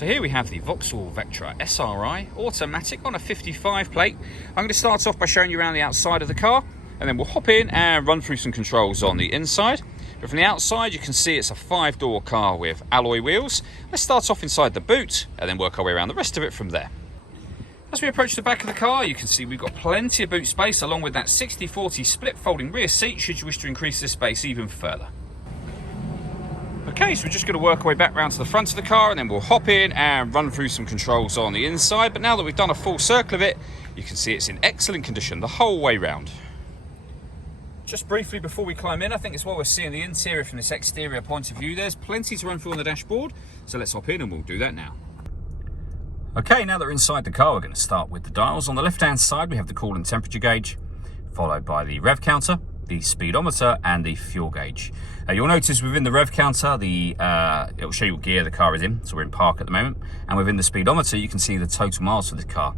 So here we have the Vauxhall Vectra SRI automatic on a 55 plate. I'm going to start off by showing you around the outside of the car, and then we'll hop in and run through some controls on the inside. But from the outside you can see it's a 5-door car with alloy wheels. Let's start off inside the boot and then work our way around the rest of it from there. As we approach the back of the car, you can see we've got plenty of boot space along with that 60/40 split folding rear seat should you wish to increase this space even further. Okay, so we're just going to work our way back round to the front of the car and then we'll hop in and run through some controls on the inside. But now that we've done a full circle of it, you can see it's in excellent condition the whole way round. Just briefly before we climb in, I think it's while we're seeing the interior from this exterior point of view, there's plenty to run through on the dashboard. So let's hop in and we'll do that now. Okay, now that we're inside the car, we're going to start with the dials. On the left-hand side, we have the coolant temperature gauge, followed by the rev counter, the speedometer and the fuel gauge. You'll notice within the rev counter, it'll show you what gear the car is in, so we're in park at the moment. And within the speedometer, you can see the total miles for the car,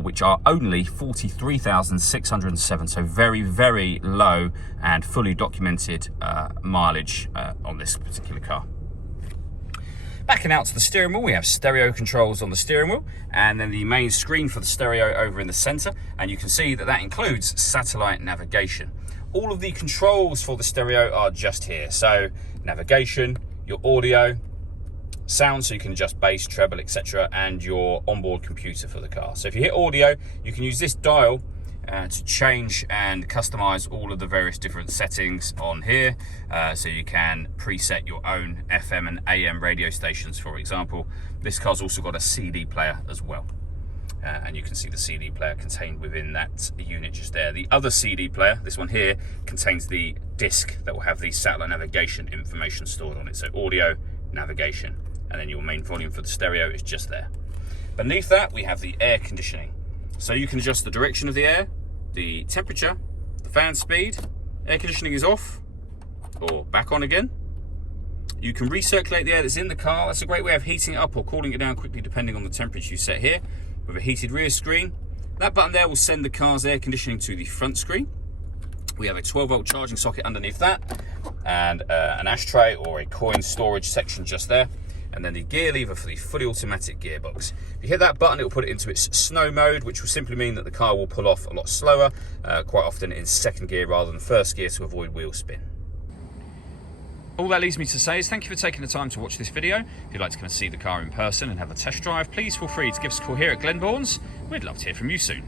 which are only 43,607. So very, very low and fully documented mileage on this particular car. Backing out to the steering wheel, we have stereo controls on the steering wheel and then the main screen for the stereo over in the center. And you can see that that includes satellite navigation. All of the controls for the stereo are just here. So navigation, your audio, sound, so you can adjust bass, treble, etc. and your onboard computer for the car. So if you hit audio, you can use this dial to change and customize all of the various different settings on here. So you can preset your own FM and AM radio stations, for example. This car's also got a CD player as well. And you can see the CD player contained within that unit just there. The other CD player, this one here, contains the disc that will have the satellite navigation information stored on it. So audio, navigation, and then your main volume for the stereo is just there. Beneath that, we have the air conditioning. So you can adjust the direction of the air, the temperature, the fan speed. Air conditioning is off or back on again. You can recirculate the air that's in the car. That's a great way of heating it up or cooling it down quickly depending on the temperature you set here. With a heated rear screen, that button there will send the car's air conditioning to the front screen. We have a 12-volt charging socket underneath that and an ashtray or a coin storage section just there. And then the gear lever for the fully automatic gearbox. If you hit that button, it will put it into its snow mode, which will simply mean that the car will pull off a lot slower, quite often in second gear rather than first gear to avoid wheel spin. All that leaves me to say is thank you for taking the time to watch this video. If you'd like to come and see the car in person and have a test drive, please feel free to give us a call here at Glenbourne's. We'd love to hear from you soon.